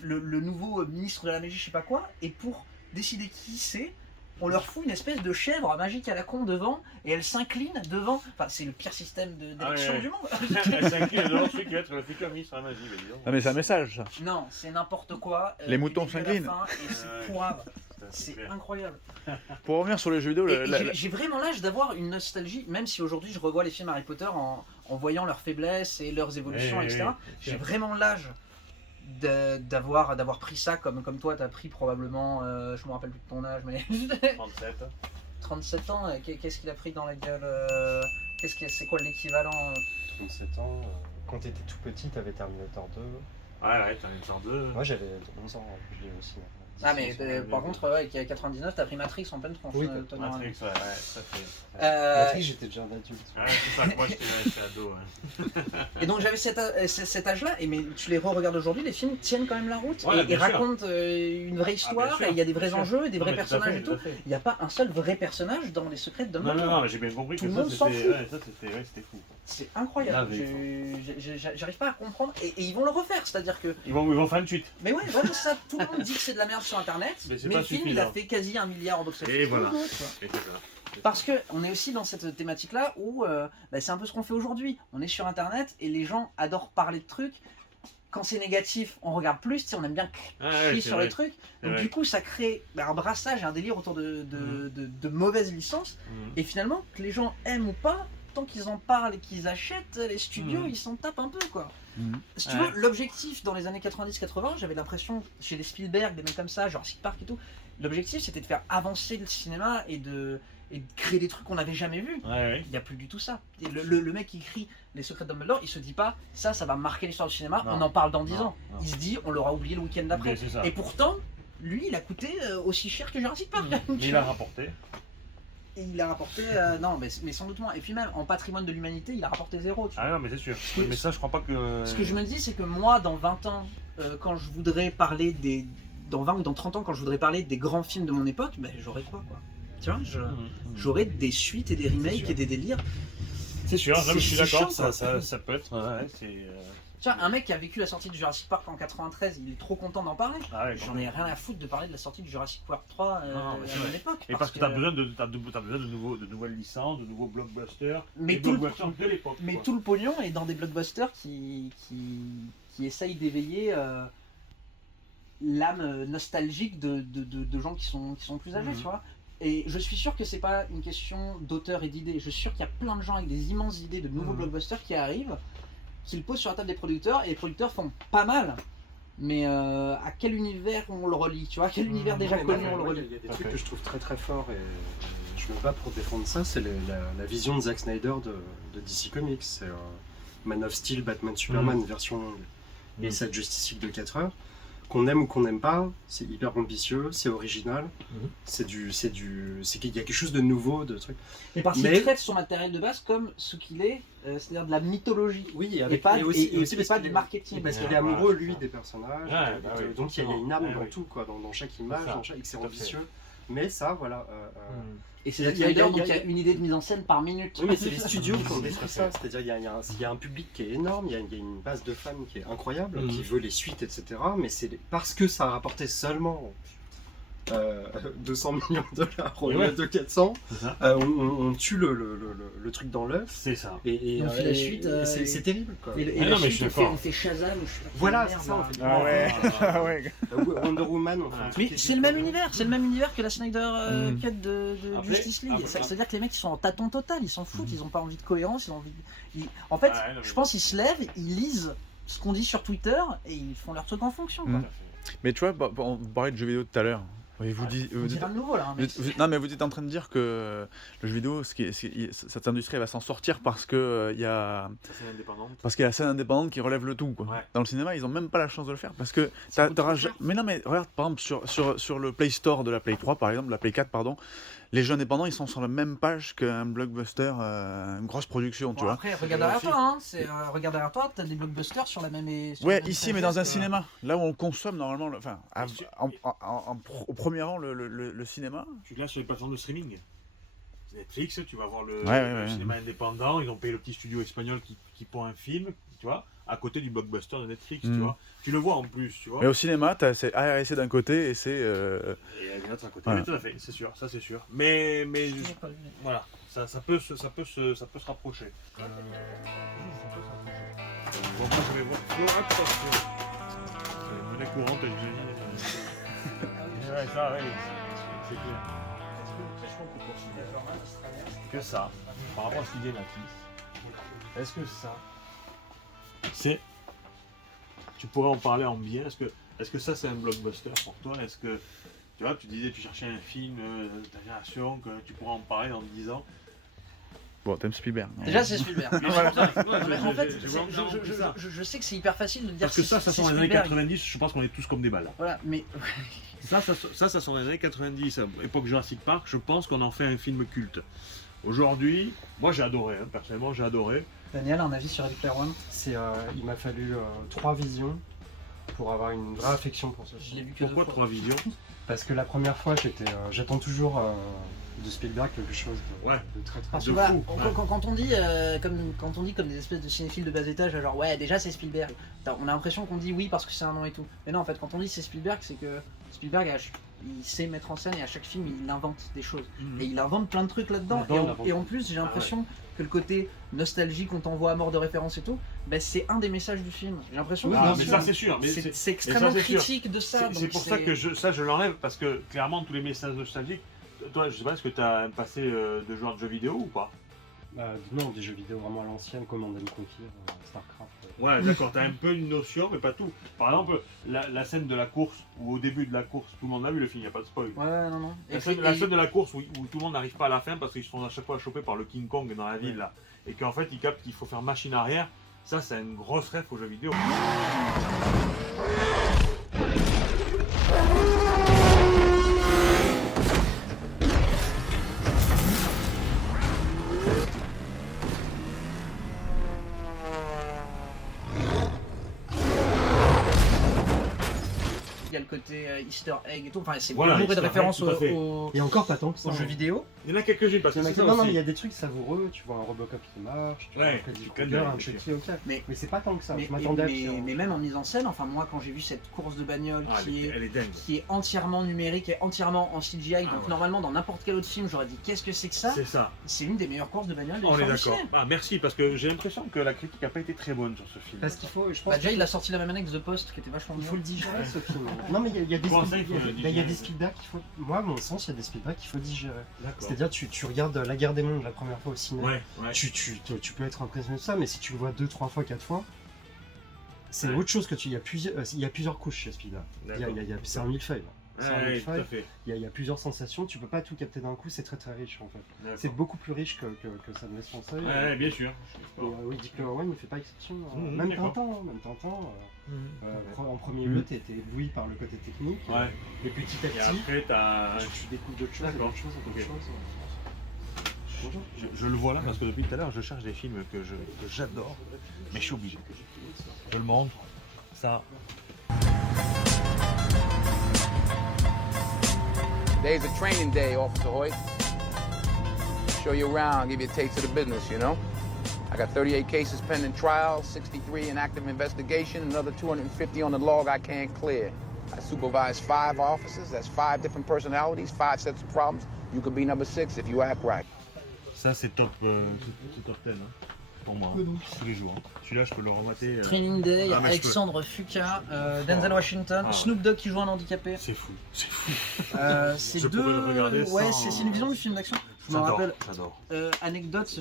le nouveau ministre de la magie, je sais pas quoi, et pour décider qui c'est, on leur fout une espèce de chèvre magique à la con devant, et elle s'incline devant. Enfin, c'est le pire système d'élection du monde. Elle s'incline devant celui qui va être le futur ministre de la magie, Ah, mais c'est un message, ça. Non, c'est n'importe quoi. Les moutons s'inclinent. Et c'est pourrave. C'est incroyable. Pour revenir sur les jeux vidéo, j'ai vraiment l'âge d'avoir une nostalgie, même si aujourd'hui je revois les films Harry Potter en voyant leurs faiblesses et leurs évolutions, etc. J'ai vraiment l'âge d'avoir pris ça comme toi t'as pris probablement, je me rappelle plus de ton âge, mais 37 ans, qu'est-ce qu'il a pris dans la gueule, c'est quoi l'équivalent 37 ans, quand t'étais tout petit t'avais Terminator 2. Ouais, Terminator 2. Moi j'avais 11 ans, je l'ai aussi. Ah mais par contre, qui a 99, t'as pris Matrix en pleine tronche. Oui, Matrix, ça fait. Matrix, j'étais déjà un adulte. Ouais, c'est ça, moi j'étais ado. Et donc j'avais cet âge-là, mais tu les re-regardes aujourd'hui, les films tiennent quand même la route, ouais, et racontent une vraie histoire, et il y a des vrais enjeux, et des vrais personnages et tout. Il n'y a pas un seul vrai personnage dans Les Secrets de Dumbledore. Non, mais j'ai bien compris que ça c'était fou. C'est incroyable, j'arrive pas à comprendre, et ils vont le refaire, c'est-à-dire que... Ils vont faire une suite. Mais ouais, voilà, ça, tout le monde dit que c'est de la merde sur internet, mais le film il a fait quasi 1 milliard en box-office. Et voilà. Parce qu'on est aussi dans cette thématique-là où c'est un peu ce qu'on fait aujourd'hui. On est sur internet et les gens adorent parler de trucs. Quand c'est négatif, on regarde plus, on aime bien chier sur les trucs. Donc du coup, ça crée un brassage et un délire autour de mauvaises licences. Et finalement, que les gens aiment ou pas, tant qu'ils en parlent et qu'ils achètent, les studios, ils s'en tapent un peu, quoi. Si tu veux, l'objectif dans les années 90-80, j'avais l'impression, chez les Spielberg, des mecs comme ça, Jurassic Park et tout, l'objectif c'était de faire avancer le cinéma et de créer des trucs qu'on n'avait jamais vus. Il n'y a plus du tout ça. Et le mec qui écrit Les Secrets de Dumbledore, il se dit pas ça va marquer l'histoire du cinéma, on en parle dans 10 ans. Il se dit on l'aura oublié le week-end d'après. Et pourtant, lui il a coûté aussi cher que Jurassic Park. Mais il a rapporté. Et il a rapporté, non mais sans doute moins. Et puis même en patrimoine de l'humanité, il a rapporté 0. Ah non mais c'est sûr. Mais ça je crois pas que... Ce que je me dis c'est que moi dans 20 ans, quand je voudrais parler dans 20 ou dans 30 ans, quand je voudrais parler des grands films de mon époque, j'aurais quoi. Tu vois, j'aurais des suites et des remakes et des délires. C'est sûr, je suis d'accord, ça peut être... Tu vois, un mec qui a vécu la sortie du Jurassic Park en 93, il est trop content d'en parler. J'en ai rien à foutre de parler de la sortie du Jurassic Park 3 à mon époque. Et parce que t'as besoin de nouvelles licences, de nouveaux blockbusters, mais tout de l'époque. Mais tout le pognon est dans des blockbusters qui essayent d'éveiller l'âme nostalgique de gens qui sont plus âgés, tu vois. Et je suis sûr que c'est pas une question d'auteur et d'idées. Je suis sûr qu'il y a plein de gens avec des immenses idées de nouveaux blockbusters qui arrivent, qui le posent sur la table des producteurs, et les producteurs font pas mal. Mais à quel univers on le relie, tu vois, à quel univers déjà connu on le relie. Il y a des trucs que je trouve très très forts, et je me bats pour défendre ça, c'est la vision de Zack Snyder de DC Comics. C'est Man of Steel, Batman Superman, version longue, et cette Justice League de 4 heures, qu'on aime ou qu'on n'aime pas, c'est hyper ambitieux, c'est original, c'est qu'il y a quelque chose de nouveau, de truc. Et parce qu'il traite son matériel de base comme ce qu'il est, c'est-à-dire de la mythologie. Oui, et pas, aussi pas du marketing. Parce qu'il est amoureux, lui, des personnages. Donc il y a une âme dans tout, quoi, dans chaque image, et que c'est ambitieux. Mais ça, voilà. Et c'est il y a une idée de mise en scène par minute. Oui, mais c'est les studios qui ont détruit ça. C'est-à-dire il y a un public qui est énorme, il y a une base de fans qui est incroyable, qui veut les suites, etc. Mais c'est parce que ça a rapporté seulement 200 millions de $, au lieu de 400, on tue le truc dans l'œuf. C'est ça. Et on fait la suite. C'est terrible, quoi. Et la suite, on fait Shazam. Voilà, c'est ça. Wonder Woman. Mais c'est le même univers que la Snyder Cut de Justice League. C'est-à-dire que les mecs ils sont en tâton total, ils s'en foutent, ils ont pas envie de cohérence, ils ont envie. En fait, je pense qu'ils se lèvent, ils lisent ce qu'on dit sur Twitter et ils font leur truc en fonction. Mais tu vois, on parlait de jeux vidéo tout à l'heure. Oui, vous dites nouveau là. Non, mais vous êtes en train de dire que le jeu vidéo, cette industrie, elle va s'en sortir parce que il y a la scène indépendante qui relève le tout, quoi. Ouais. Dans le cinéma, ils ont même pas la chance de le faire parce que mais non, mais regarde par exemple sur le Play Store de la Play 3 par exemple, la Play 4 pardon. Les jeux indépendants, ils sont sur la même page qu'un blockbuster, une grosse production, tu vois. Après, regarde derrière toi, regarde derrière toi, t'as des blockbusters sur la même. Ici, mais dans un cinéma, là où on consomme normalement, au premier rang le cinéma. Tu es là sur les plateformes de streaming. Netflix, tu vas voir le cinéma indépendant. Ils ont payé le petit studio espagnol qui pond un film, tu vois, à côté du blockbuster de Netflix, tu vois. Tu le vois en plus, tu vois. Mais au cinéma, t'as ARC d'un côté et c'est. Et de l'autre côté, tout à fait, c'est sûr, ça c'est sûr. Mais voilà, ça peut se rapprocher. Bon, moi je vais voir. Attention. Monnaie courante, je dis. Ça, oui, c'est clair. Est-ce qu'on peut considérer que ça, par rapport à ce qu'il dit Mathis, est-ce que ça, c'est. Tu pourrais en parler en bien. Est-ce que ça c'est un blockbuster pour toi? Est-ce que tu vois, tu disais tu cherchais un film de ta génération que tu pourrais en parler dans 10 ans? Bon, t'aimes Spielberg. Déjà c'est Spielberg. En fait, je sais que c'est hyper facile de dire. Parce que ça sont les années 90. Je pense qu'on est tous comme des balles. Voilà, mais ça sont les années 90, époque Jurassic Park. Je pense qu'on en fait un film culte. Aujourd'hui, moi j'ai adoré, personnellement j'ai adoré. Daniel, un avis sur Ready Player One? Il m'a fallu 3 visions pour avoir une vraie affection pour ce film. Pourquoi 3 visions? Parce que la première fois, j'attends toujours de Spielberg quelque chose de très Parce que voilà, quand on dit comme des espèces de cinéphiles de bas étage, genre ouais déjà c'est Spielberg, on a l'impression qu'on dit oui parce que c'est un nom et tout. Mais non, en fait quand on dit c'est Spielberg, c'est que Spielberg il sait mettre en scène et à chaque film il invente des choses. Et il invente plein de trucs là-dedans. Et en plus j'ai l'impression que le côté nostalgie qu'on t'envoie à mort de référence et tout, c'est un des messages du film. J'ai l'impression mais ça c'est sûr. C'est extrêmement critique de ça. C'est pour ça que je l'enlève parce que clairement tous les messages nostalgiques. Toi, je sais pas, est-ce que tu as un passé de joueur de jeux vidéo ou pas? Non, des jeux vidéo vraiment à l'ancienne, Command & Conquer, Starcraft. Ouais, d'accord, tu as un peu une notion, mais pas tout. Par exemple, la scène de la course, où au début de la course, tout le monde a vu le film, il n'y a pas de spoil. Ouais, non. La scène de la course où tout le monde n'arrive pas à la fin parce qu'ils se font à chaque fois choper par le King Kong dans la ville, là. Et qu'en fait, ils captent qu'il faut faire machine arrière. Ça, c'est une grosse ref aux jeux vidéo. Il y a le côté Easter egg et tout, enfin c'est bourré de références et encore pas tant que ça aux jeux vidéo. Il y en a quelques-unes parce que c'est ça aussi. Non, il y a des trucs savoureux, tu vois un Robocop qui marche, tu vois un Freddy Krueger, un Chucky, ok. Mais c'est pas tant que ça, je m'attendais à pire. Mais même en mise en scène, enfin moi quand j'ai vu cette course de bagnole qui est entièrement numérique et entièrement en CGI, donc normalement dans n'importe quel autre film j'aurais dit qu'est-ce que c'est que ça? C'est ça. C'est une des meilleures courses de bagnole de On est d'accord. Merci parce que j'ai l'impression que la critique n'a pas été très bonne sur ce film. Parce qu'il faut, je pense. Déjà il a sorti la même année que The Post qui était vachement bien. Il faut le digérer ce film. Non mais il y a des Spielberg qu'il faut. Moi, à mon sens, il y a des Spielberg qu'il faut digérer. C'est-à-dire, tu regardes La Guerre des Mondes la première fois au cinéma, tu peux être impressionné de ça, mais si tu le vois 2, 3 fois, 4 fois, c'est autre chose que tu. Il y a plusieurs couches chez Spielberg. C'est un millefeuille. C'est un tout à X-Files. fait. Il y a plusieurs sensations, tu peux pas tout capter d'un coup, c'est très très riche en fait. D'accord. C'est beaucoup plus riche que ça ne laisse penser. Ouais, bien sûr. Et, oui, Deep Player One ne fait pas exception. D'accord. Même Tintin. En premier lieu, tu étais ébloui par le côté technique. Ouais. Et petit à Et petit, après, t'as... tu découvres d'autres choses, D'accord. d'autres choses, d'autres Ok. choses. Bonjour. Je le vois là parce que depuis tout à l'heure je cherche des films que j'adore, mais je suis obligé. Je le montre. Ça. Today's a training day, Officer Hoyt. Show you around, give you a taste of the business, you know? I got 38 cases pending trial, 63 in active investigation, another 250 on the log I can't clear. I supervise 5 officers, that's 5 different personalities, 5 sets of problems. You could be number 6 if you act right. Ça c'est top, c'est top 10 hein, pour moi, tous les jours. Celui-là je peux le remater. Training Day, Ah, mais Alexandre Fuka, Denzel Washington, Snoop Dogg qui joue un handicapé. C'est fou, c'est fou. C'est Je deux. pourrais le regarder Ouais, sans- c'est une vision du film d'action. Je me J'adore, rappelle. j'adore. Anecdote,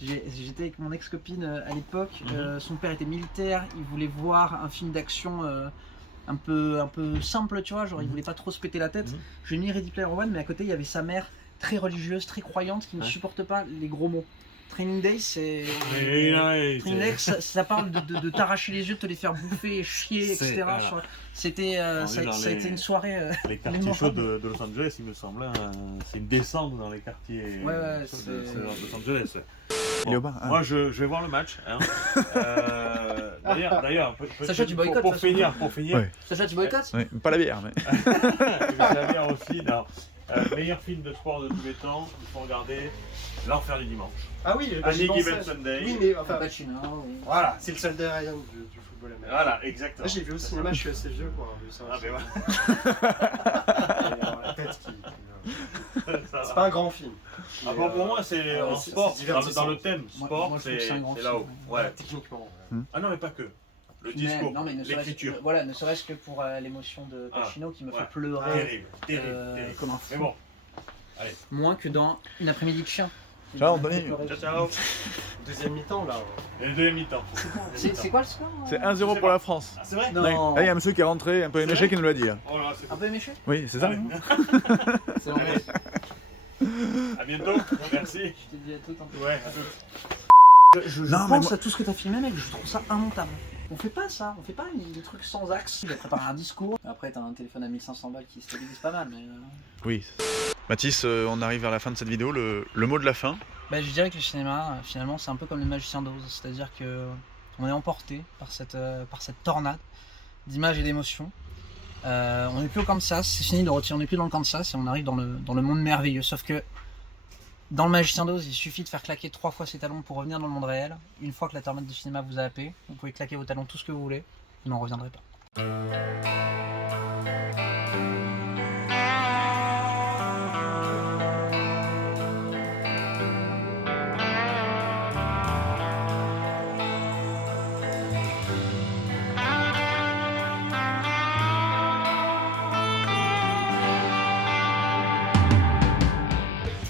j'étais avec mon ex-copine à l'époque. Son père était militaire. Il voulait voir un film d'action un peu simple, tu vois. Genre, il voulait pas trop se péter la tête. J'ai mis Ready Player One, mais à côté, il y avait sa mère très religieuse, très croyante, qui ne supporte pas les gros mots. Training Day, c'est. Training Day, ça parle de t'arracher les yeux, de te les faire bouffer, chier, etc. C'était, ça a été une soirée. Les quartiers chauds de Los Angeles, il me semble, hein, c'est une descente dans les quartiers chauds de Los Angeles. Bon, moi je vais voir le match. Hein. D'ailleurs, Sacha, tu boycottes pour finir. Ouais. Sacha, tu boycottes? Ouais, pas la bière, mais. La bière aussi, non. Meilleur film de sport de tous les temps, il faut regarder L'Enfer du Dimanche. Ah oui, Any Given Sunday. Oui, mais enfin, oui. voilà, c'est le seul Ryan du football américain. Voilà, exactement. Là, j'ai vu au cinéma, je suis assez vieux pour avoir vu ça. Ah, mais voilà. La tête qui... C'est pas un grand film. Ah bon, pour moi, c'est en sport, dans le thème sport, moi, je trouve que c'est un grand c'est là-haut. film, Ouais. Techniquement. Ah non, mais pas que. Le discours, non, mais ne serait-ce l'écriture. que, voilà, ne serait-ce que pour l'émotion de Pacino qui me fait ouais. pleurer Terrible. comme un fou. Mais bon, allez. Moins que dans Une après-midi de chien. Ciao, Anthony. Ciao. Deuxième mi-temps, là. Et le deuxième mi-temps. C'est quoi le score? C'est 1-0 pour la France. Ah, c'est vrai? Non. Là, il y a un monsieur qui est rentré, un peu éméché, qui nous l'a dit. Hein. Oh là, c'est Un peu éméché? Oui, c'est ça. C'est vrai. À bientôt, merci. Je te dis à toutes. Ouais, à toutes. Je Non, mais pense moi- à tout ce que t'as filmé, mec, je trouve ça immontable. On fait pas ça, on fait pas des trucs sans axe. Tu vas préparer un discours. Après, t'as un téléphone à 1500 balles qui stabilise pas mal, mais. Oui. Mathis, on arrive vers la fin de cette vidéo. Le mot de la fin. Bah, je dirais que le cinéma, finalement, c'est un peu comme le Magicien d'Oz, c'est-à-dire que on est emporté par cette tornade d'images et d'émotions. On n'est plus au Kansas, c'est fini de retirer, on n'est plus dans le Kansas et on arrive dans le monde merveilleux. Sauf que dans le Magicien d'Oz, il suffit de faire claquer 3 fois ses talons pour revenir dans le monde réel. Une fois que la tornade du cinéma vous a happé, vous pouvez claquer vos talons tout ce que vous voulez, vous n'en reviendrez pas.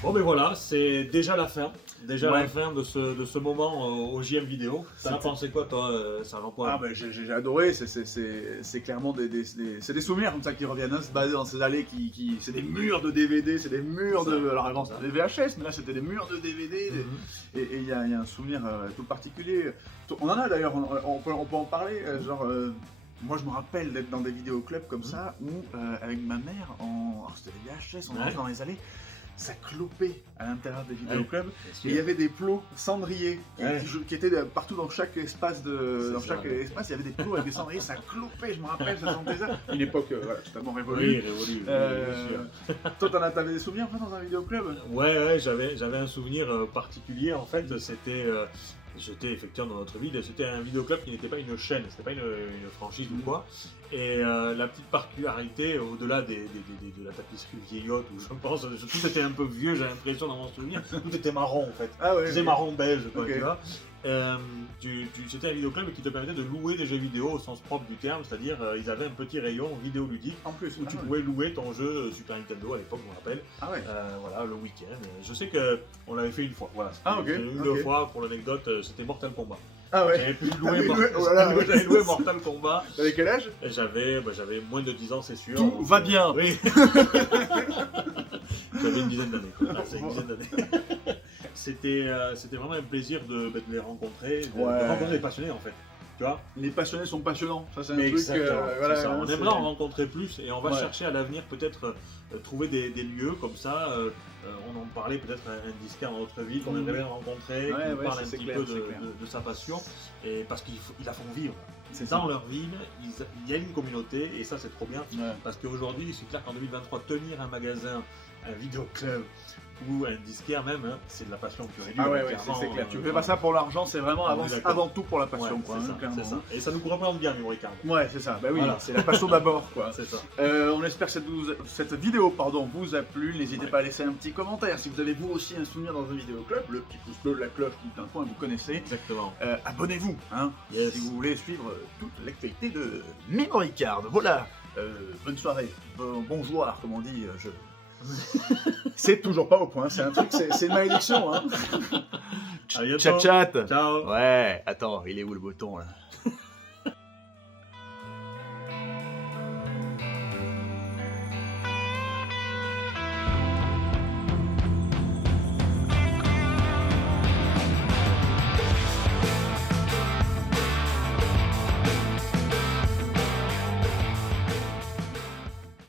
Bon ben voilà, c'est déjà la fin. Déjà Ouais. la fin de ce moment au JM vidéo. T'en as C'était- pensé quoi toi, Sarah Poire? Ah bah, j'ai adoré, c'est clairement c'est des souvenirs comme ça qui reviennent, hein, se baser dans ces allées c'est des murs de DVD, c'est des murs de... Alors avant c'était des VHS, mais là c'était des murs de DVD, et il y a un souvenir tout particulier. On en a d'ailleurs, on peut en parler, moi je me rappelle d'être dans des vidéoclubs comme ça, où avec ma mère, alors c'était des VHS, on rentrait dans les allées, ça clopait à l'intérieur des vidéoclubs, et il y avait des plots cendriers qui étaient partout dans chaque espace, espace il y avait des plots avec des cendriers, ça clopait, je me rappelle, ça sentait ça. Une époque voilà, totalement révolue. Oui, révolue, bien sûr. Toi t'avais des souvenirs toi, dans un vidéoclub? Ouais, j'avais un souvenir particulier en fait, j'étais effectivement dans notre ville, c'était un vidéoclub qui n'était pas une chaîne, c'était pas une franchise ou quoi. Et la petite particularité, au-delà de la tapisserie vieillotte, où je pense, tout était un peu vieux, j'ai l'impression dans mon souvenir, tout était marron en fait. Ah ouais, c'était ok. marron beige, quoi, Ok. tu vois. C'était un vidéoclub qui te permettait de louer des jeux vidéo au sens propre du terme, c'est-à-dire ils avaient un petit rayon vidéoludique en plus, où tu pouvais louer ton jeu Super Nintendo à l'époque, je me rappelle. Ah ouais. Voilà, le week-end. Je sais qu'on l'avait fait une fois. Voilà, Ah ok. une fois pour l'anecdote, c'était Mortal Kombat. Ah ouais. J'avais pu J'avais loué Mortal Kombat. T'avais quel âge? J'avais moins de 10 ans, c'est sûr. Tout va bien. Oui. J'avais une dizaine d'années. C'est une dizaine d'années. C'était vraiment un plaisir de les rencontrer, de rencontrer des passionnés en fait. Tu vois, les passionnés sont passionnants, ça c'est un truc. Voilà, ça. On aimerait en rencontrer plus et on va chercher à l'avenir peut-être trouver des lieux comme ça. On en parlait peut-être un disquaire dans notre ville qu'on aimerait bien rencontrer, qui nous parle un petit peu de sa passion, et parce qu'ils la font vivre. Dans leur ville, il y a une communauté et ça c'est trop bien. Parce qu'aujourd'hui, c'est clair qu'en 2023, tenir un magasin, un vidéoclub ou un disquaire même, hein, c'est de la passion pure et dure. Ah ouais, c'est clair. Tu fais pas ça pour l'argent, c'est vraiment avant tout pour la passion. Quoi, c'est ça. Et ça nous représente bien, nous, Ricard. Ouais, c'est ça. Bah oui, c'est la passion d'abord, quoi. C'est ça. On espère que cette vidéo vous a plu. N'hésitez pas à laisser un petit commentaire. Si vous avez vous aussi un souvenir dans un vidéoclub, le petit pouce bleu, la cloche, tout un coin, vous connaissez. Exactement. Abonnez-vous, hein, si vous voulez suivre toute l'actualité de Memory Card. Voilà. Bonne soirée. Bonjour, comme on dit. C'est toujours pas au point, c'est un truc, c'est une malédiction, hein. Chat. Ciao. Ouais, attends, il est où le bouton là?